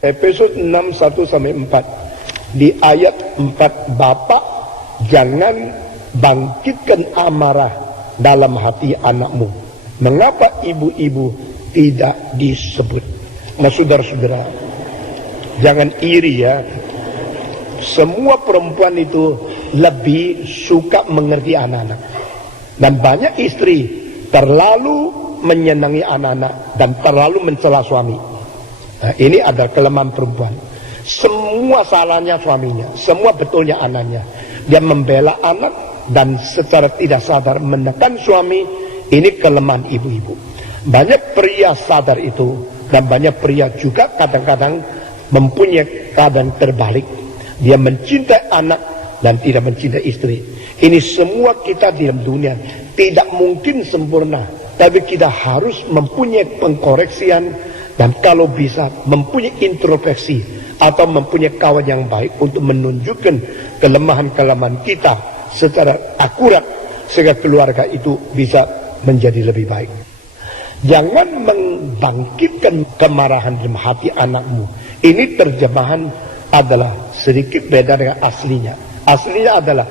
Efesus 6, 1-4. Di ayat 4, Bapak jangan bangkitkan amarah dalam hati anakmu. Mengapa ibu-ibu tidak disebut? Nah, saudara-saudara, jangan iri ya. Semua perempuan itu lebih suka mengerti anak-anak. Dan banyak istri terlalu menyenangi anak-anak dan terlalu mencela suami. Nah, ini adalah kelemahan perempuan. Semua salahnya suaminya, semua betulnya anaknya. Dia membela anak dan secara tidak sadar menekan suami. Ini kelemahan ibu-ibu. Banyak pria sadar itu, dan banyak pria juga kadang-kadang mempunyai keadaan terbalik. Dia mencintai anak dan tidak mencintai istri. Ini semua kita di dalam dunia tidak mungkin sempurna, tapi kita harus mempunyai pengkoreksian dan kalau bisa mempunyai introspeksi atau mempunyai kawan yang baik untuk menunjukkan kelemahan-kelemahan kita secara akurat sehingga keluarga itu bisa menjadi lebih baik. Jangan membangkitkan kemarahan dalam hati anakmu. Ini terjemahan adalah sedikit beda dengan aslinya. Aslinya adalah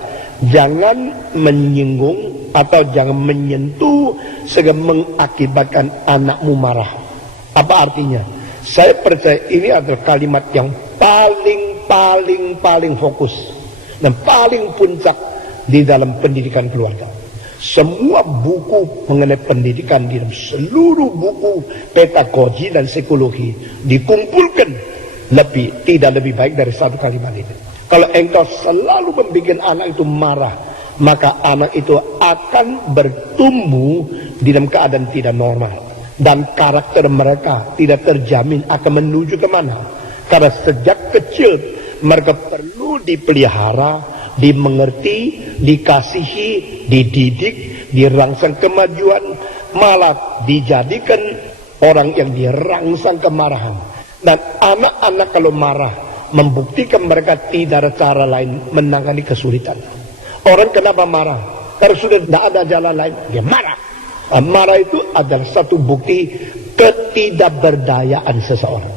jangan menyinggung atau jangan menyentuh sehingga mengakibatkan anakmu marah. Apa artinya? Saya percaya ini adalah kalimat yang paling fokus dan paling puncak di dalam pendidikan keluarga. Semua buku mengenai pendidikan di dalam seluruh buku pedagogi dan psikologi dikumpulkan tidak lebih baik dari satu kalimat ini. Kalau engkau selalu membuat anak itu marah, maka anak itu akan bertumbuh di dalam keadaan tidak normal. Dan karakter mereka tidak terjamin akan menuju kemana. Karena sejak kecil mereka perlu dipelihara, dimengerti, dikasihi, dididik, dirangsang kemajuan, malah dijadikan orang yang dirangsang kemarahan. Dan anak-anak kalau marah membuktikan mereka tidak ada cara lain menangani kesulitan. Orang kenapa marah? Karena sudah tidak ada jalan lain, dia marah. Marah itu adalah satu bukti ketidakberdayaan seseorang.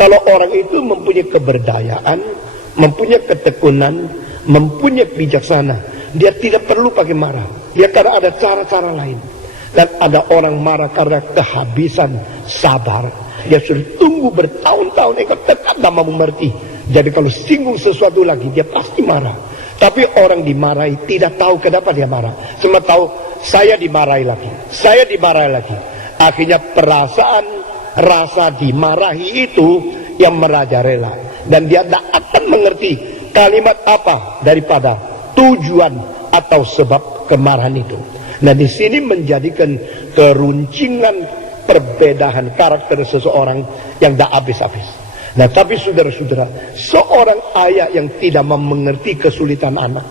Kalau orang itu mempunyai keberdayaan, mempunyai ketekunan, mempunyai bijaksana, dia tidak perlu pakai marah. Dia karena ada cara-cara lain. Dan ada orang marah karena kehabisan sabar. Dia sudah tunggu bertahun-tahun, engkau tetap tak mau mengerti. Jadi kalau singgung sesuatu lagi, dia pasti marah. Tapi orang dimarahi tidak tahu kenapa dia marah. Cuma tahu saya dimarahi lagi, saya dimarahi lagi. Akhirnya rasa dimarahi itu yang merajalela. Dan dia tidak akan mengerti kalimat apa daripada tujuan atau sebab kemarahan itu. Nah, di sini menjadikan keruncingan perbedaan karakter seseorang yang tidak habis-habis. Nah, tapi saudara-saudara, seorang ayah yang tidak mengerti kesulitan anak,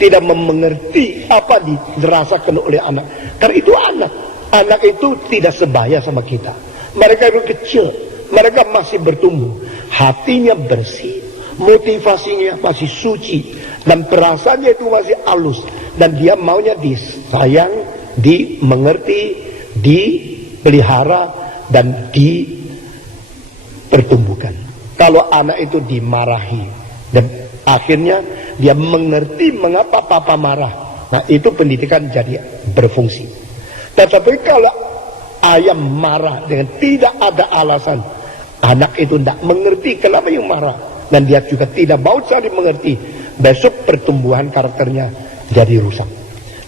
tidak mengerti apa dirasakan oleh anak, karena itu anak itu tidak sebaya sama kita. Mereka itu kecil, mereka masih bertumbuh, hatinya bersih, motivasinya masih suci, dan perasaannya itu masih halus, dan dia maunya disayang, dimengerti, dipelihara, dan dipertumbuhkan. Kalau anak itu dimarahi dan akhirnya dia mengerti mengapa papa marah, nah itu pendidikan jadi berfungsi. Tetapi kalau ayah marah dengan tidak ada alasan, anak itu tidak mengerti kenapa yang marah, dan dia juga tidak mau cari mengerti, besok pertumbuhan karakternya jadi rusak.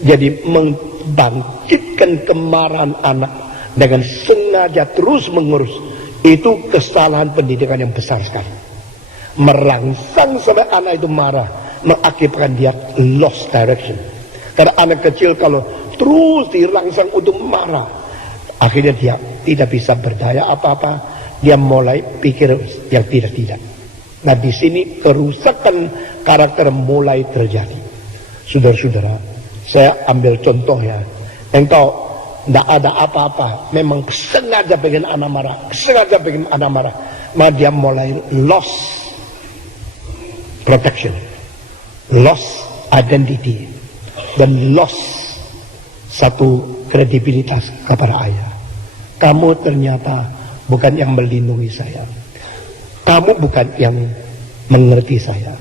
Jadi membangkitkan kemarahan anak dengan sengaja terus mengurus, itu kesalahan pendidikan yang besar sekali. Merangsang sampai anak itu marah, mengakibatkan dia lost direction. Karena anak kecil kalau terus dirangsang untuk marah, akhirnya dia tidak bisa berdaya apa-apa, dia mulai pikir yang tidak-tidak. Nah, di sini kerusakan karakter mulai terjadi. Saudara-saudara, saya ambil contoh ya. Engkau tidak ada apa-apa, memang sengaja bikin anak marah, maka dia mulai lost protection, lost identity, dan lost satu kredibilitas kepada ayah. Kamu ternyata bukan yang melindungi saya. Kamu bukan yang mengerti saya.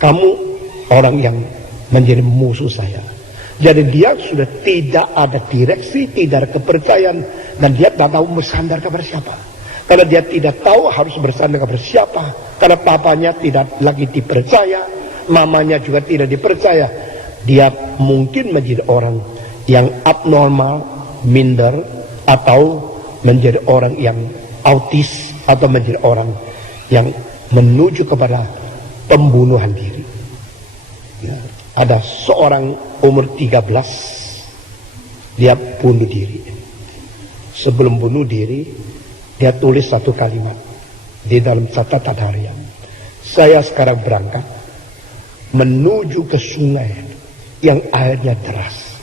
Kamu orang yang menjadi musuh saya. Jadi dia sudah tidak ada direksi, tidak ada kepercayaan, dan dia tidak tahu bersandar kepada siapa. Karena dia tidak tahu harus bersandar kepada siapa. Karena papanya tidak lagi dipercaya, mamanya juga tidak dipercaya. Dia mungkin menjadi orang yang abnormal, minder, atau menjadi orang yang autis, atau menjadi orang yang menuju kepada pembunuhan diri. Ya, ada seorang umur 13, dia bunuh diri. Sebelum bunuh diri, dia tulis satu kalimat di dalam catatan harian. Saya sekarang berangkat menuju ke sungai yang airnya deras,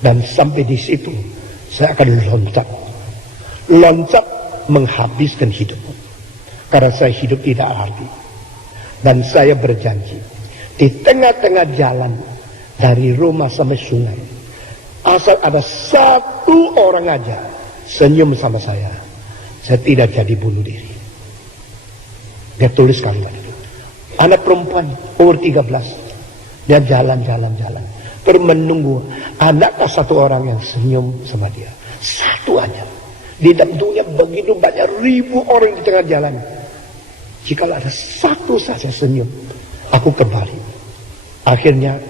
dan sampai di situ saya akan loncat menghabiskan hidup, karena saya hidup tidak arti. Dan saya berjanji, di tengah-tengah jalan dari rumah sampai sungai, asal ada satu orang aja senyum sama saya tidak jadi bunuh diri. Dia tulis kalimat itu. Anak perempuan umur 13, dia jalan-jalan terus menunggu adakah satu orang yang senyum sama dia. Satu aja. Di dalam dunia begitu banyak ribu orang di tengah jalan. Jika ada satu saja senyum, aku kembali. Akhirnya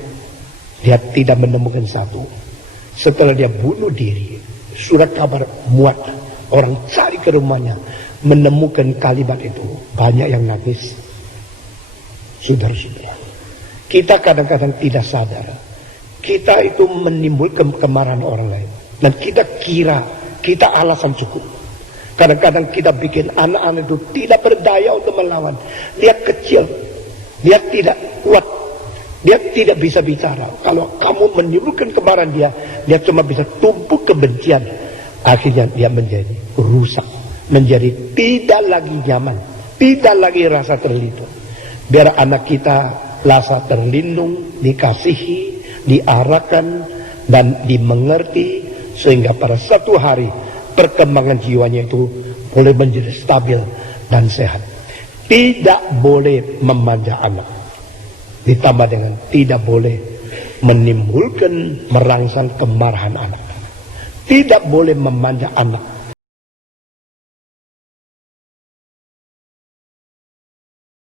dia tidak menemukan satu. Setelah dia bunuh diri, surat kabar muat, orang cari ke rumahnya, menemukan kalimat itu. Banyak yang nangis. Saudara-saudara, kita kadang-kadang tidak sadar, kita itu menimbulkan kemarahan orang lain, dan kita kira kita alasan cukup. Kadang-kadang kita bikin anak-anak itu tidak berdaya untuk melawan. Dia kecil, dia tidak kuat, dia tidak bisa bicara. Kalau kamu menimbulkan kemarahan dia cuma bisa tumpuk kebencian. Akhirnya dia menjadi rusak, menjadi tidak lagi nyaman, tidak lagi rasa terlindung. Biar anak kita rasa terlindung, dikasihi, diarahkan, dan dimengerti, sehingga pada satu hari perkembangan jiwanya itu boleh menjadi stabil dan sehat. Tidak boleh memanja anak, ditambah dengan tidak boleh menimbulkan merangsang kemarahan anak. Tidak boleh memanja anak